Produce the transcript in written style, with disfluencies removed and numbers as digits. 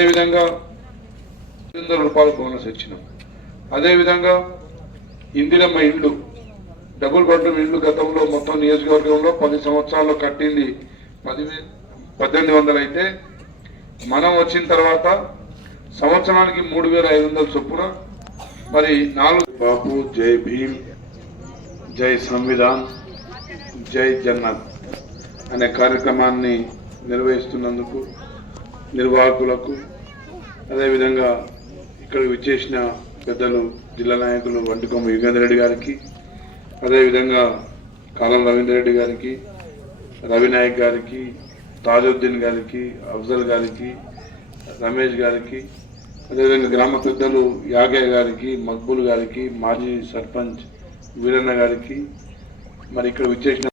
అదేవిధంగా 500 రూపాయల బోనస్ ఇచ్చినాం. అదేవిధంగా ఇందిరమ్మ ఇళ్ళు, డబుల్ బెడ్రూమ్ ఇళ్ళు గతంలో మొత్తం నియోజకవర్గంలో 10 సంవత్సరాల్లో కట్టింది 1800 అయితే మనం వచ్చిన తర్వాత సంవత్సరానికి 3500 చొప్పున మరి 4 బాపు జై భీమ్, జై సంవిధాన్, జై జన్నత్ అనే కార్యక్రమాన్ని నిర్వహిస్తున్నందుకు నిర్వాహకులకు, అదేవిధంగా ఇక్కడ విచ్చేసిన పెద్దలు జిల్లా నాయకులు వంటికొమ్మ యుగేందర్ రెడ్డి గారికి, అదేవిధంగా కాలం రవీందర్ రెడ్డి గారికి, రవినాయక్ గారికి, తాజుద్దీన్ గారికి, అఫ్జల్ గారికి, రమేష్ గారికి, అదేవిధంగా గ్రామ పెద్దలు యాగయ్య గారికి, మక్బూల్ గారికి, మాజీ సర్పంచ్ వీరన్న గారికి, మరి ఇక్కడ విచ్చేసిన